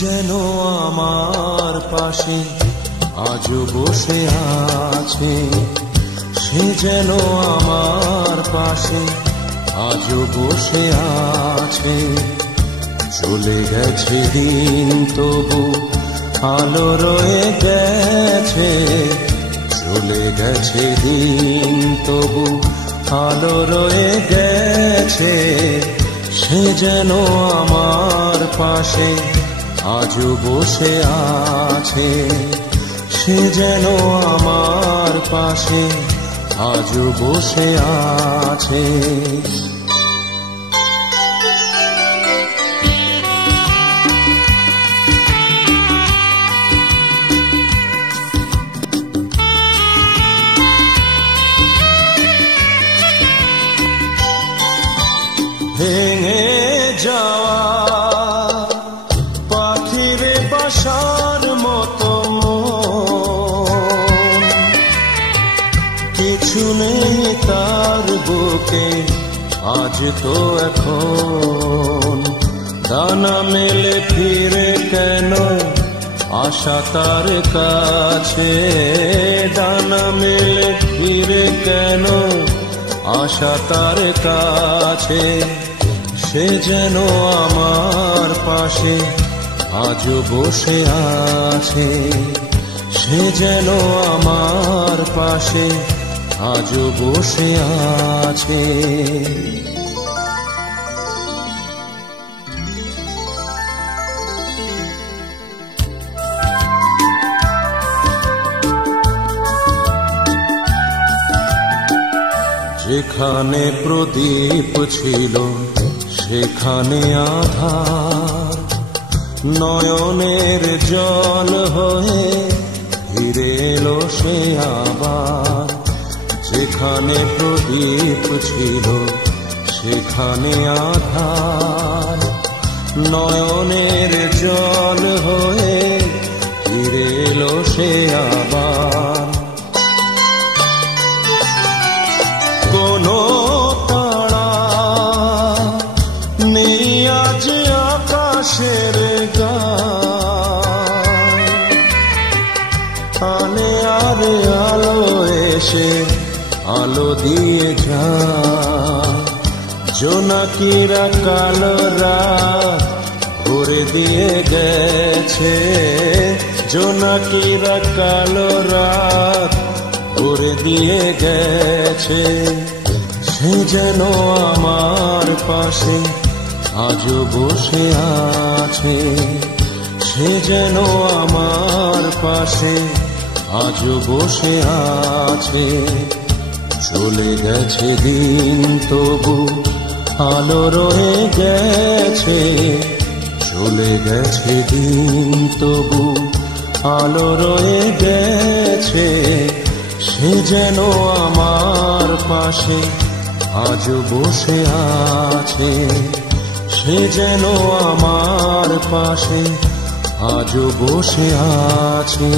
যেন আমার পাশে আজও বসে আছে, সে যেন আমার পাশে আজও বসে আছে। চলে গেছে দিন তবু আলো রয়ে গেছে, চলে গেছে দিন তবু আলো রয়ে গেছে। সে যেন আমার পাশে আজও বসে আছে, সে যেন আমার পাশে আজও বসে আছে। ভেঙে যাওয়া পাখির বাসার মতো কিছু নেই তার বুকে আজ তো এখন। দানা মেলে ফিরে কেন আশা তার কাছে, দানা মেলে ফিরে কেন আশা তার কাছে। সে যেন আমার পাশে আজও বসে আছে, সে যেন আমার পাশে আজও বসে আছে। যেখানে প্রদীপ ছিল সেখানে আধার, নয়নের জল হয়ে ফিরে এলো সে আবার। যেখানে প্রদীপ ছিল সেখানে আধার, নয়নের জল হয়ে ফিরে এলো সে আবার। কোনো তারা নেই আজ আকাশের গায়ে, আনে আর আলো এসে আলো দিয়ে যায়। জোনাকিরা কালো রাত ভরে দিয়ে গেছে, জোনাকিরা কালো রাত ভরে দিয়ে গেছে। সে যেন আমার পাশে আজও বসে আছে, সে যেন আমার পাশে আজও বসে আছে। চলে গেছে দিন তবু আলো রয়ে গেছে, চলে গেছে দিন তবু আলো রয়ে গেছে। সে যেন আমার পাশে আজও বসে আছে, সে যেন আমার পাশে আজও বসে আছে।